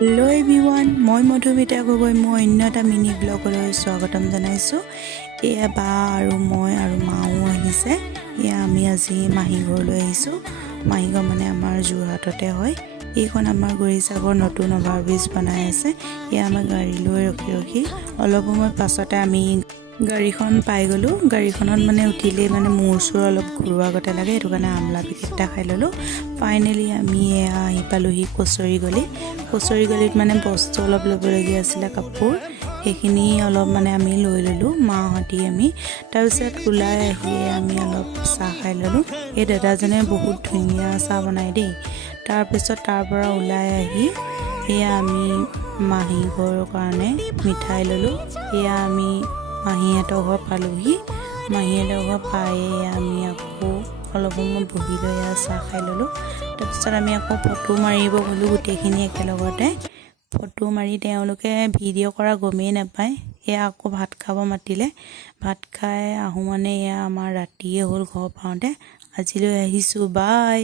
Hello' everyone, মই মধুমিতা গগৈ। মই অন্য এটা মিনি ব্লগলৈ স্বাগতম জনাইছোঁ। এয়া বা আৰু মই আৰু মাও আহিছে। এয়া আমি আজি মাহী ঘৰলৈ আহিছোঁ। মাহী ঘৰ মানে আমাৰ যোৰহাটতে হয়। এইখন আমাৰ গৰিচাগৰ নতুন অভাৰব্ৰিজ বনাই আছে। এয়া আমাৰ গাড়ী লৈ ৰখি অলপ সময় পাছতে আমি গাড়ীখন পাই গ'লোঁ। গাড়ীখনত মানে উঠিলেই মানে মূৰ চূৰ অলপ ঘূৰোৱা গতে লাগে, সেইটো কাৰণে আমলা পেকেট এটা খাই ল'লোঁ। ফাইনেলি আমি এয়া আহি পালোঁহি কচৰি গলিত মানে বস্তু অলপ ল'বলগীয়া আছিলে, কাপোৰ সেইখিনি অলপ মানে আমি লৈ ল'লোঁ মাহঁতি আমি। তাৰপিছত ওলাই আহিয়ে আমি অলপ চাহ খাই ল'লোঁ। এই দাদাজনে বহুত ধুনীয়া চাহ বনাই দেই। তাৰপিছত তাৰ পৰা ওলাই আহি এয়া আমি মাহী ঘৰৰ কাৰণে মিঠাই ল'লোঁ। এয়া আমি মাহীহঁতৰ ঘৰ পালোঁহি। মাহীহঁতৰ ঘৰ পায়ে আমি আকৌ অলপ সময় বহি লৈ চাহ খাই ল'লোঁ। তাৰপিছত আমি আকৌ ফটো মাৰিব গ'লোঁ গোটেইখিনি একেলগতে। ফটো মাৰি তেওঁলোকে ভিডিঅ' কৰা গমেই নাপায়। এয়া আকৌ ভাত খাব মাতিলে। ভাত খাই আহোঁ মানে এয়া আমাৰ ৰাতিয়ে হ'ল ঘৰ পাওঁতে। আজিলৈ আহিছোঁ, বাই।